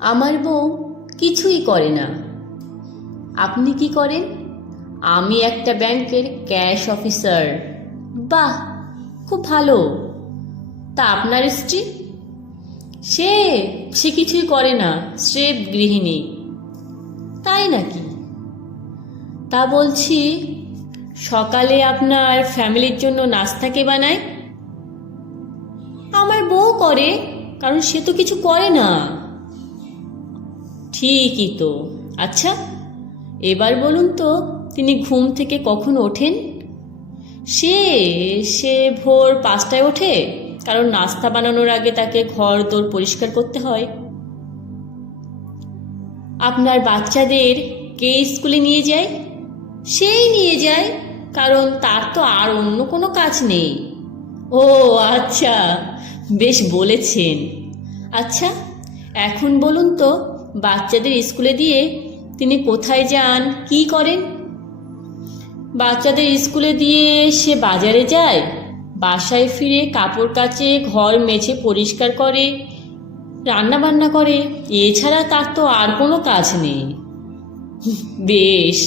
আমার বউ কিছুই করে না। আপনি কি করেন? আমি একটা ব্যাংকের ক্যাশ অফিসার। বাহ, খুব ভালো। তা আপনার স্ত্রী? সে সে কিছুই করে না, স্রেফ গৃহিণী। তাই নাকি? তা বলছি, সকালে আপনার ফ্যামিলির জন্য নাস্তা কে বানায়? আমার বউ করে, কারণ সে তো কিছু করে না। ঠিকই তো। আচ্ছা, এবার বলুন তো, তিনি ঘুম থেকে কখন ওঠেন? সে সে ভোর 5টায় ওঠে, কারণ নাস্তা বানানোর আগে তাকে ঘর দোর পরিষ্কার করতে হয়। আপনার বাচ্চাদের কে স্কুলে নিয়ে যায়? সেই নিয়ে যায়, কারণ তার তো আর অন্য কোনো কাজ নেই। ও আচ্ছা, বেশ বলেছেন। আচ্ছা, এখন বলুন তো, বাচ্চাদের স্কুলে দিয়ে তিনি কোথায় যান, কি করেন? বাচ্চাদের স্কুলে দিয়ে সে বাজারে যায়, বাসায় ফিরে কাপড় কাচে, ঘর মেছে পরিষ্কার করে, রান্না বান্না করে। এছাড়া তার তো আর কোনো কাজ নেই। বেশ,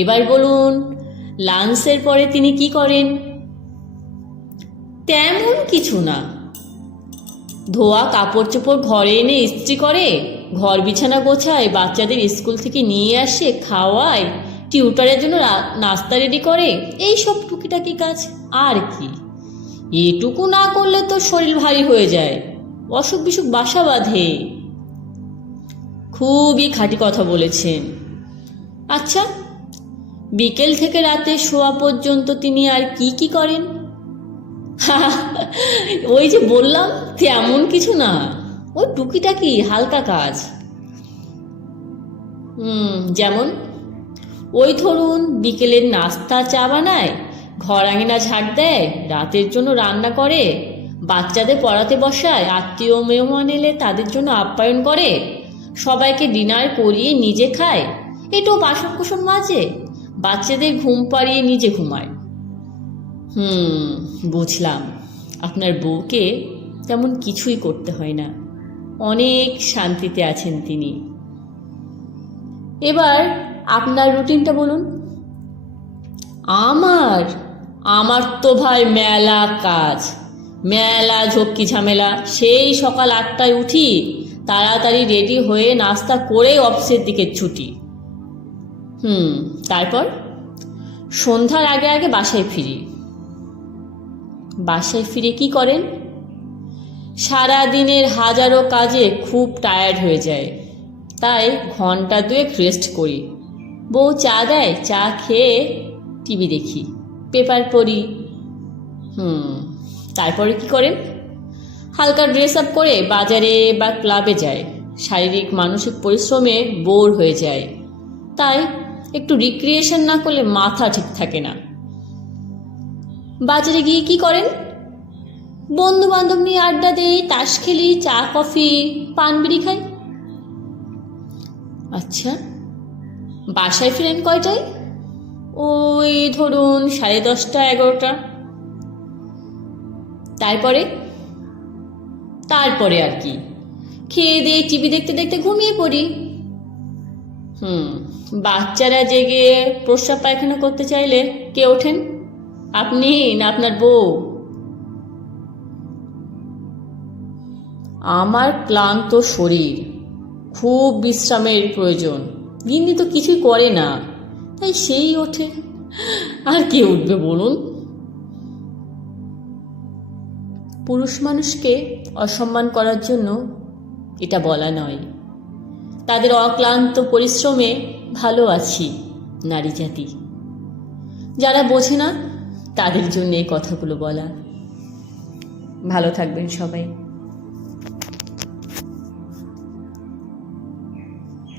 এবার বলুন, লাঞ্চের পরে তিনি কি করেন? তেমন কিছু না। ধোয়া কাপড় চোপড় ঘরে এনে ইস্ত্রি করে, ঘর বিছানা গোছায়, বাচ্চাদের স্কুল থেকে নিয়ে আসে, খাওয়ায়, টিউটরের জন্য নাস্তা রেডি করে, এই সব টুকিটাকি কাজ। আর কি? এটুকু না করলে তো শরীর ভারী হয়ে যায়, অসুখ বিসুখ বাসা বাঁধে। খুবই খাঁটি কথা বলেছেন। আচ্ছা, বিকেল থেকে রাতে শোয়া পর্যন্ত তিনি আর কি কি করেন? ওই যে বললাম, তেমন কিছু না, ওই টুকিটাকি হালকা কাজ। যেমন? ওই ধরুন, বিকেলের নাস্তা চা বানায়, ঘর আঙিনা ঝাড় দেয়, রাতের জন্য রান্না করে, বাচ্চাদের পড়াতে বসায়, আত্মীয় মেহমান এলে তাদের জন্য আপ্যায়ন করে, সবাইকে ডিনার করিয়ে নিজে খায়, এটাও বাসন কুসন মাজে, বাচ্চাদের ঘুম পাড়িয়ে নিজে ঘুমায়। বুঝলাম, আপনার বউকে তেমন কিছুই করতে হয় না, অনেক শান্তিতে আছেন তিনি। এবার আপনার রুটিনটা বলুন। আমার আমার তো ভাই মেলা কাজ, মেলা ঝক্কি ঝামেলা। সেই সকাল 8টায় উঠি, তাড়াতাড়ি রেডি হয়ে নাস্তা করে অফিসের দিকে ছুটি। তারপর সন্ধ্যার আগে আগে বাসায় ফিরি। বাসায় ফিরে কি করেন? সারা দিনের হাজারো কাজে খুব টায়ার্ড হয়ে যায়, তাই ঘন্টা 2 রেস্ট করি। বউ চা দেয়, চা খেয়ে টিভি দেখি, পেপার পড়ি। তারপরে কি করেন? হালকা ড্রেস আপ করে বাজারে বা ক্লাবে যায়। শারীরিক মানসিক পরিশ্রমে বোর হয়ে যায়, তাই একটু রিক্রিয়েশন না করলে মাথা ঠিক থাকে না। বাজারে গিয়ে কি করেন? বন্ধু বান্ধব নিয়ে আড্ডা দেই, তাস খেলি, চা কফি পান বিড়ি খাই। আচ্ছা, বাসায় ফিরেন কয়টায়? ওই ধরুন 10:30 11টা। তারপরে আর কি, খেয়ে দিয়ে টিভি দেখতে দেখতে ঘুমিয়ে পড়ি। বাচ্চারা জেগে প্রস্রাব পায়খানা করতে চাইলে কে ওঠেন? আপনি না আপনার বউ? আমার ক্লান্ত শরীর, খুব বিশ্রামের প্রয়োজন। গিন্নি তো কিছুই করে না, তাই সেই ওঠে। আর কে উঠবে বলুন? পুরুষ মানুষকে অসম্মান করার জন্য এটা বলা নয়, তাদের অক্লান্ত পরিশ্রমে ভালো আছি নারী জাতি। যারা বোঝে না, তাদের জন্য এই কথাগুলো বলা। ভালো থাকবেন সবাই।